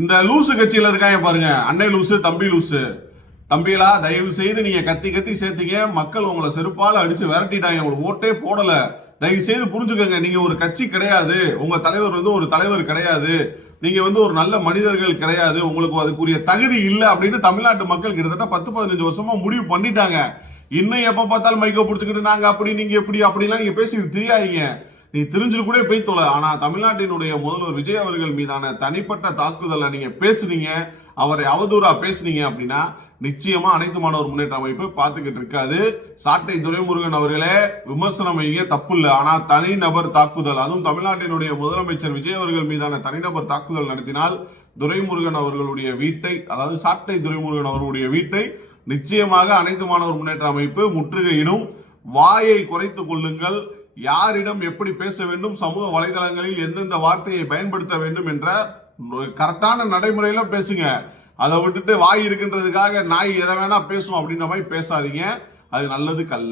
இந்த லூசு கட்சியில இருக்காங்க பாருங்க, அன்னை லூசு தம்பி லூசு. தம்பிகளா, தயவு செய்து நீங்க கத்தி கத்தி சேர்த்தீங்க, மக்கள் உங்களை செருப்பால அடிச்சு விரட்டிட்டாங்க, உங்களுக்கு ஓட்டே போடல. தயவு செய்து புரிஞ்சுக்கோங்க, நீங்க ஒரு கட்சி கிடையாது, உங்க தலைவர் ஒரு தலைவர் கிடையாது, நீங்க ஒரு நல்ல மனிதர்கள் கிடையாது, உங்களுக்கு அதுக்குரிய தகுதி இல்லை அப்படின்னு தமிழ்நாட்டு மக்கள் கிட்டத்தட்ட 10-15 வருஷமா முடிவு பண்ணிட்டாங்க. இன்னும் எப்ப பார்த்தாலும் மைக்கோ பிடிச்சுக்கிட்டு நாங்க அப்படி நீங்க எப்படி அப்படிலாம் நீங்க பேசிட்டு தெரியாதீங்க. நீ தெரிஞ்சு கூட போய் தொலை. ஆனா தமிழ்நாட்டினுடைய முதல்வர் விஜய் அவர்கள் மீதான தனிப்பட்ட தாக்குதலை நீங்க பேசுனீங்க, அவரை அவதூறா பேசுனீங்க அப்படின்னா நிச்சயமா அனைத்து மாணவர் முன்னேற்ற அமைப்பு பார்த்துக்கிட்டு இருக்காது. சாட்டை துரைமுருகன் அவர்களே, விமர்சனம் வைங்க, தப்பு இல்லை. ஆனா தனிநபர் தாக்குதல், அதுவும் தமிழ்நாட்டினுடைய முதலமைச்சர் விஜய் அவர்கள் மீதான தனிநபர் தாக்குதல் நடத்தினால் துரைமுருகன் அவர்களுடைய வீட்டை, அதாவது சாட்டை துரைமுருகன் அவர்களுடைய வீட்டை நிச்சயமாக அனைத்து மாணவர் முன்னேற்ற அமைப்பு முற்றுகையிடும். வாயை குறைத்துக் கொள்ளுங்கள். யாரிடம் எப்படி பேச வேண்டும், சமூக வலைதளங்களில் எந்தெந்த வார்த்தையை பயன்படுத்த வேண்டும் என்ற கரெக்டான நடைமுறையில பேசுங்க. அதை விட்டுட்டு வாய் இருக்கின்றதுக்காக நாய் எதை வேணா பேசும் அப்படின்ற மாதிரி பேசாதீங்க. அது நல்லதுக்கு அல்ல.